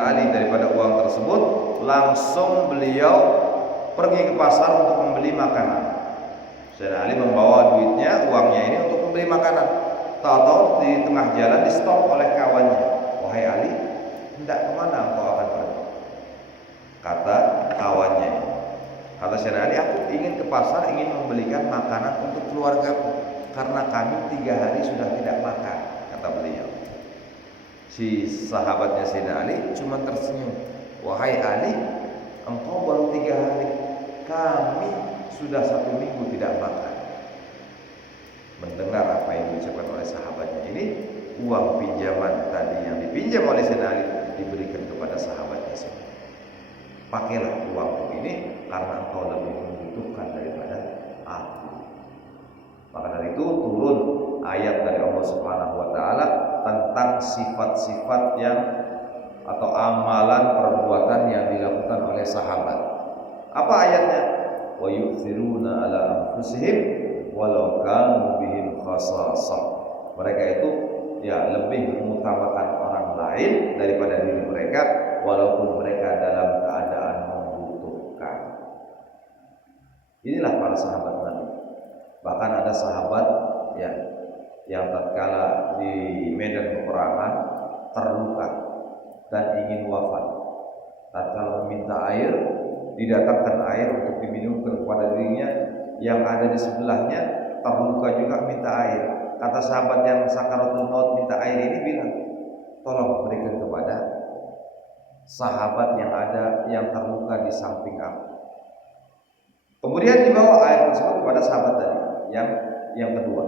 Sayyidina Ali daripada uang tersebut, langsung beliau pergi ke pasar untuk membeli makanan. Sayyidina Ali membawa duitnya, uangnya ini untuk membeli makanan. Tahu-tahu di tengah jalan di stop oleh kawannya. Wahai Ali, hendak kemana engkau akan pergi? Kata kawannya. Kata Sayyidina Ali, aku ingin ke pasar, ingin membelikan makanan untuk keluargaku, karena kami 3 hari sudah tidak makan, kata beliau. Si sahabatnya Sayyidina Ali cuma tersenyum. Wahai Ali, engkau baru 3 hari, kami sudah 1 minggu tidak makan. Mendengar apa yang diucapkan oleh sahabatnya ini, uang pinjaman tadi yang dipinjam oleh Sayyidina Ali diberikan kepada sahabatnya semua. Pakailah uangku ini karena engkau lebih membutuhkan daripada aku. Maka dari itu turun ayat dari Allah Subhanahu wa taala tentang sifat-sifat yang atau amalan perbuatan yang dilakukan oleh sahabat. Apa ayatnya? Wa yu'thiruna ala anfusihim walau kanu bihim khasasah. Mereka itu ya lebih mengutamakan orang lain daripada diri mereka walaupun mereka dalam keadaan membutuhkan. Inilah para sahabat Nabi. Bahkan ada sahabat yang tatkala di medan peperangan terluka dan ingin wafat, tatkala meminta air, didatangkan air untuk diminumkan kepada dirinya, yang ada di sebelahnya terluka juga minta air. Kata sahabat yang sakaratul maut minta air ini bilang, tolong berikan kepada sahabat yang ada yang terluka di samping aku. Kemudian dibawa air tersebut kepada sahabat tadi yang kedua.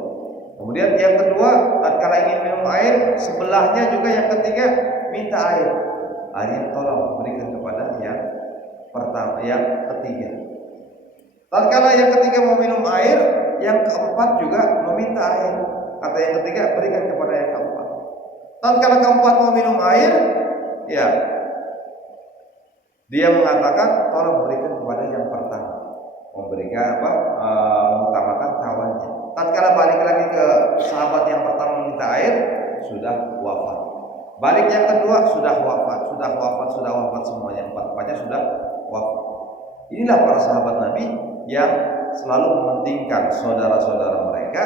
Kemudian yang kedua tatkala ingin minum air, sebelahnya juga yang ketiga minta air. Air tolong berikan kepada yang pertama, yang ketiga. Tatkala yang ketiga mau minum air, yang keempat juga meminta air. Kata yang ketiga, berikan kepada yang keempat. Tatkala keempat mau minum air, ya dia mengatakan tolong berikan kepada yang pertama. Memberikan mengutamakan kawannya. Tatkala balik lagi ke sahabat yang pertama minta air, sudah wafat. Balik yang kedua sudah wafat semuanya, empat-empatnya sudah wafat. Inilah para sahabat Nabi yang selalu mementingkan saudara-saudara mereka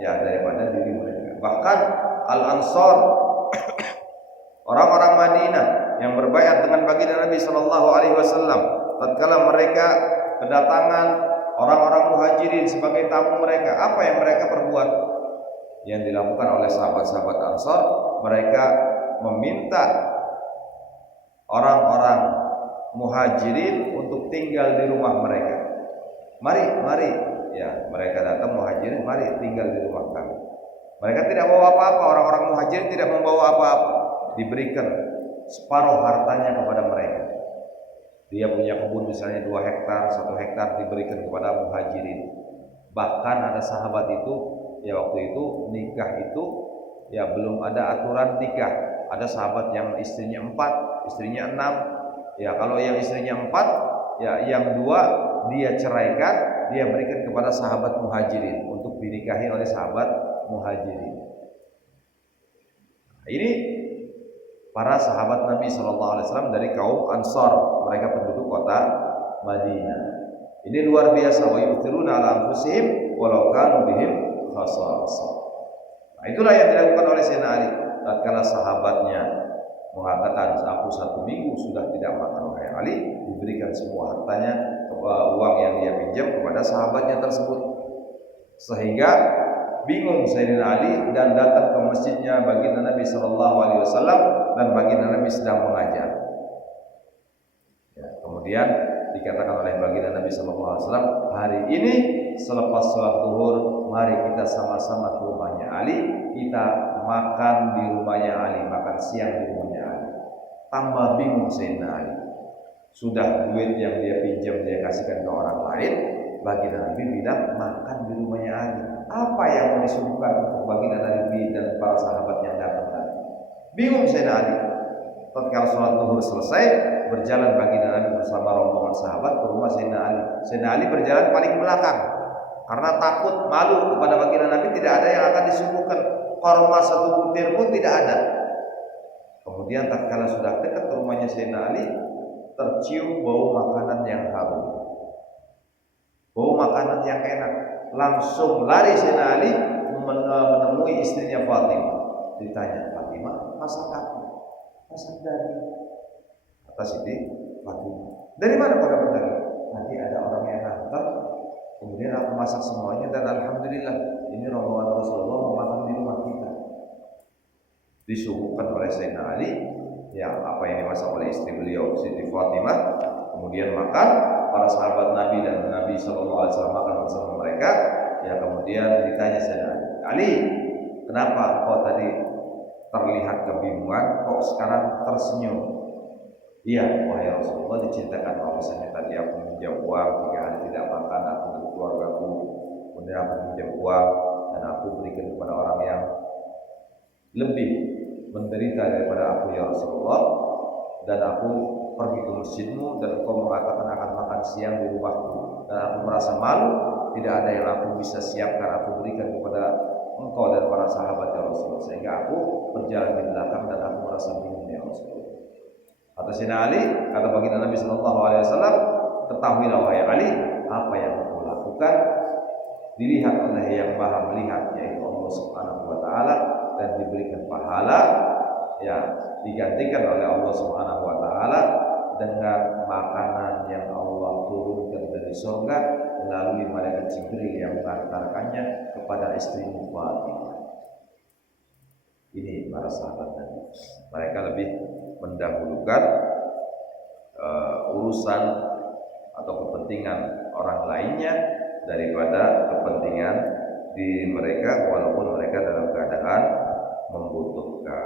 ya daripada diri mereka. Bahkan Al-Ansar, orang-orang Madinah yang berbaiat dengan baginda Nabi sallallahu alaihi wasallam, tatkala mereka kedatangan orang-orang Muhajirin sebagai tamu mereka, apa yang mereka perbuat? Yang dilakukan oleh sahabat-sahabat Ansar, mereka meminta orang-orang Muhajirin untuk tinggal di rumah mereka. Mari, ya mereka datang Muhajirin, mari tinggal di rumah kami. Mereka tidak bawa apa-apa, orang-orang Muhajirin tidak membawa apa-apa, diberikan separuh hartanya kepada mereka. Dia punya kebun misalnya 2 hektar, 1 hektar diberikan kepada Muhajirin. Bahkan ada sahabat itu, ya waktu itu nikah itu ya belum ada aturan nikah. Ada sahabat yang istrinya 4, istrinya 6. Ya kalau yang istrinya 4, ya yang 2 dia ceraikan, dia berikan kepada sahabat Muhajirin untuk dinikahi oleh sahabat Muhajirin. Nah, ini para sahabat Nabi SAW dari kaum Ansar, mereka penduduk kota Madinah. Ini luar biasa. Wa yu'thiruna ala anfusihim walau kanu bihim khasasah. Nah, itulah yang dilakukan oleh Sayyidina Ali. Tatkala sahabatnya mengatakan aku 1 minggu sudah tidak makan, wahai Ali, diberikan semua hartanya, uang yang dia pinjam kepada sahabatnya tersebut. Sehingga bingung Sayyidina Ali dan datang ke masjidnya baginda Nabi SAW dan baginda Nabi sedang mengajar. Ya, kemudian dikatakan oleh baginda Nabi SAW, hari ini selepas sholat zuhur, mari kita sama-sama ke rumahnya Ali, kita makan di rumahnya Ali, makan siang di rumahnya Ali. Tambah bingung Sayyidina Ali. Sudah duit yang dia pinjam dia kasihkan ke orang lain, baginda Nabi bilang makan di rumahnya Ali. Apa yang mau disuguhkan untuk baginda Nabi dan para sahabat yang datang tadi? Bingung Sayyidina Ali. Tatkala sholat zuhur selesai, berjalan baginda Nabi bersama rombongan sahabat ke rumah Sayyidina Ali. Sayyidina Ali berjalan paling belakang karena takut, malu kepada baginda Nabi tidak ada yang akan disuguhkan. Korma 1 butir pun tidak ada. Kemudian tatkala sudah dekat ke rumah rumahnya Sayyidina Ali tercium bau makanan yang harum, bau makanan yang enak. Langsung lari Sayyidina Ali menemui istrinya Fatimah. Ditanya, Fatimah, masak apa? Masak daging. Kata Siti Fatimah, dari mana pada daging? Nanti ada orang yang hantar, kemudian aku masak semuanya, dan alhamdulillah ini rombongan Rasulullah memakan di rumah kita. Disuguhkan oleh Sayyidina Ali ya apa yang dimasak oleh istri beliau Siti Fatimah, kemudian makan. Para sahabat Nabi dan Nabi SAW makan bersama mereka. Ya kemudian ditanya Sayyidina Ali, kenapa kau tadi terlihat kebingungan, kok sekarang tersenyum? Iya, wahai Rasulullah, diceritakan bahwasanya tadi aku meminjam uang 3 hari tidak makan, aku dan keluargaku, kemudian aku meminjam uang dan aku berikan kepada orang yang lebih menderita daripada aku ya Rasulullah, dan aku pergi ke masjidmu dan engkau mengatakan akan makan siang di rumahku, dan aku merasa malu, tidak ada yang aku bisa siapkan aku berikan kepada engkau dan para sahabat ya Rasulullah, sehingga aku berjalan di belakang dan aku merasa bingung ya Rasulullah. Kata Sayyidina Ali, kata baginda Nabi Sallallahu Alaihi Wasallam, ketahuilah wahai Ali, apa yang aku lakukan dilihat oleh yang maha melihat, yaitu Allah Subhanahu Wa Taala, dan diberikan pahala, ya digantikan oleh Allah Subhanahu Wa Taala dengan makanan yang Allah turunkan dari surga melalui malaikat Jibril yang mengantarkannya kepada istri Fatimah. Ini para sahabat Nabi, mereka lebih mendahulukan urusan atau kepentingan orang lainnya daripada kepentingan diri mereka, walaupun mereka dalam keadaan membutuhkan.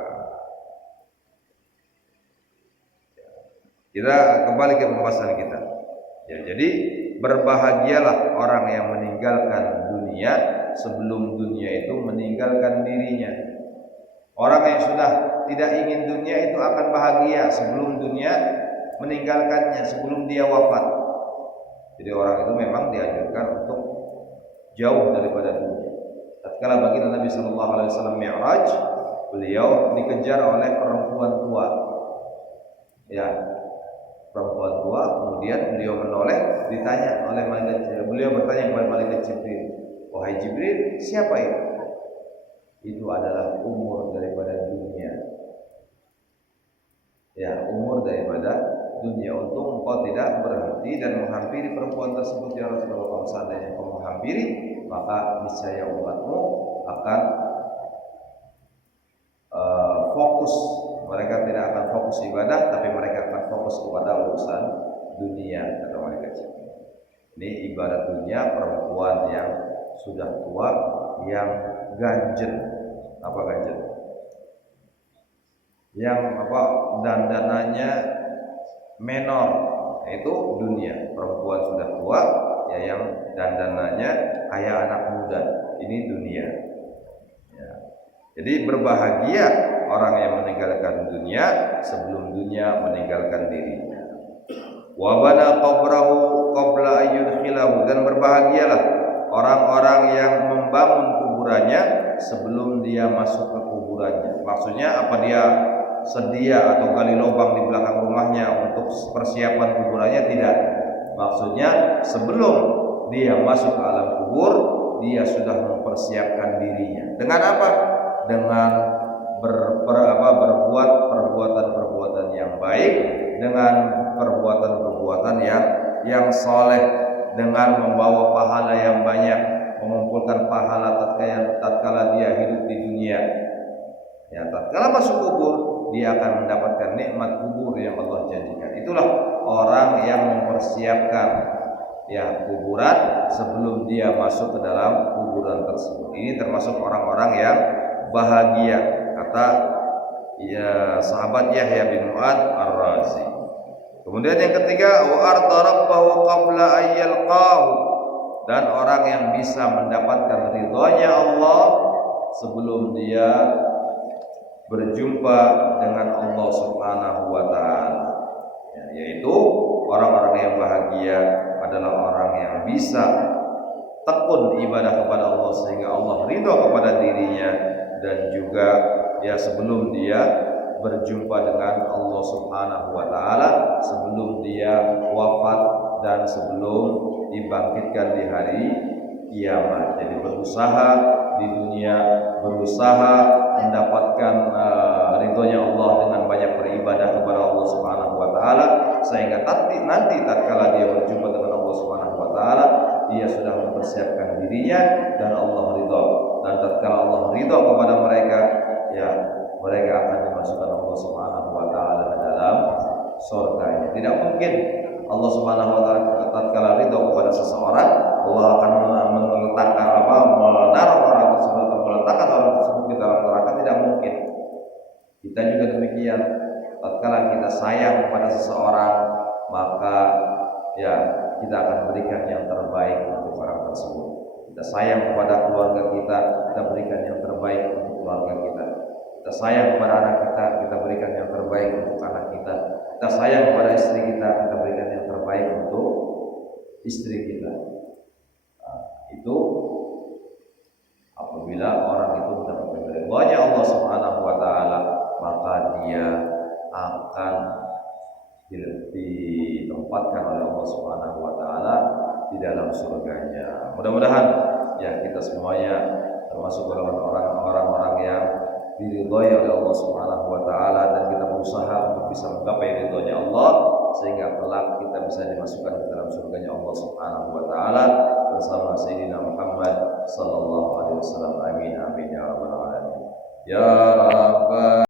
Kita kembali ke pembahasan kita. Ya, jadi berbahagialah orang yang meninggalkan dunia sebelum dunia itu meninggalkan dirinya. Orang yang sudah tidak ingin dunia itu akan bahagia sebelum dunia meninggalkannya, sebelum dia wafat. Jadi orang itu memang dianjurkan untuk jauh daripada dunia. Tatkala baginda Nabi Sallallahu Alaihi Wasallam Mi'raj, beliau dikejar oleh perempuan tua. Ya, perempuan tua. Kemudian beliau menoleh, ditanya oleh malaikat Jibril. Beliau bertanya kepada malaikat Jibril, wahai Jibril, siapa itu? Itu adalah umur daripada dunia. Ya, umur daripada dunia. Untung engkau tidak berhenti dan menghampiri perempuan tersebut ya Rasulullah. Kalau seandainya engkau menghampiri, maka niscaya umatmu akan fokus. Mereka tidak akan fokus ibadah, tapi mereka akan fokus kepada urusan dunia, kata malaikat Jibril. Ini ibarat dunia perempuan yang sudah tua, yang ganjen. Apa ganjen? Yang dandanannya menor, itu dunia. Perempuan sudah tua, ya yang dandanannya kayak anak muda, ini dunia. Ya. Jadi berbahagia orang yang meninggalkan dunia sebelum dunia meninggalkan dirinya. Wa bana qabrahu qabla ayyudkhilahu, dan berbahagialah orang-orang yang membangun kuburannya sebelum dia masuk ke kuburannya. Maksudnya apa, dia sedia atau gali lubang di belakang rumahnya untuk persiapan kuburannya? Tidak. Maksudnya sebelum dia masuk ke alam kubur, dia sudah mempersiapkan dirinya. Dengan apa? Dengan berbuat perbuatan-perbuatan yang baik, dengan perbuatan-perbuatan yang soleh, dengan membawa pahala yang banyak, mengumpulkan pahala tatkala dia hidup di dunia. Ya, tatkala masuk kubur, dia akan mendapatkan nikmat kubur yang Allah janjikan. Itulah orang yang mempersiapkan ya kuburan sebelum dia masuk ke dalam kuburan tersebut. Ini termasuk orang-orang yang bahagia, kata ya sahabat Yahya bin Mu'ad Ar-Razi. Kemudian yang ketiga, wa arda rabbahu qabla ayyalqahu, dan orang yang bisa mendapatkan ridhonya Allah sebelum dia berjumpa dengan Allah Subhanahu wa taala. Ya, yaitu orang-orang yang bahagia adalah orang yang bisa tekun ibadah kepada Allah sehingga Allah ridho kepada dirinya, dan juga ya sebelum dia berjumpa dengan Allah Subhanahu wa taala sebelum dia wafat dan sebelum dibangkitkan di hari kiamat. Jadi berusaha di dunia, berusaha mendapatkan ridhonya Allah dengan banyak beribadah kepada Allah Subhanahu wa taala, sehingga nanti tatkala dia berjumpa dengan Allah Subhanahu wa taala, dia sudah mempersiapkan dirinya dan Allah ridho. Dan tatkala Allah ridho kepada mereka, ya mereka akan dimasukkan Allah Subhanahu wa taala ke dalam surganya. Tidak mungkin Allah Subhanahu wa taala tatkala ridho kepada seseorang, Allah akan meletakkan menaruh orang tersebut atau meletakkan orang tersebut di dalam neraka. Tidak mungkin. Kita juga demikian. Tatkala kita sayang kepada seseorang, maka ya kita akan berikan yang terbaik untuk orang tersebut. Kita sayang kepada keluarga kita, kita berikan yang terbaik untuk keluarga kita. Kita sayang kepada anak kita, kita berikan yang terbaik untuk anak kita. Kita sayang kepada istri kita, kita berikan yang terbaik untuk istri kita. Nah, itu apabila orang itu mendapatkan ridhonya Allah Subhanahu wa taala, maka dia akan ditempatkan oleh Allah Subhanahu wa taala di dalam surganya. Mudah-mudahan ya kita semuanya termasuk golongan orang-orang yang diridhoi oleh Allah Subhanahu wa taala, dan kita berusaha untuk bisa menggapai ridhonya Allah sehingga kelak kita bisa dimasukkan ke dalam surganya Allah Subhanahu wa taala bersama Sayyidina Muhammad sallallahu alaihi wasallam. Amin amin ya rabbal alamin. Ya Rabb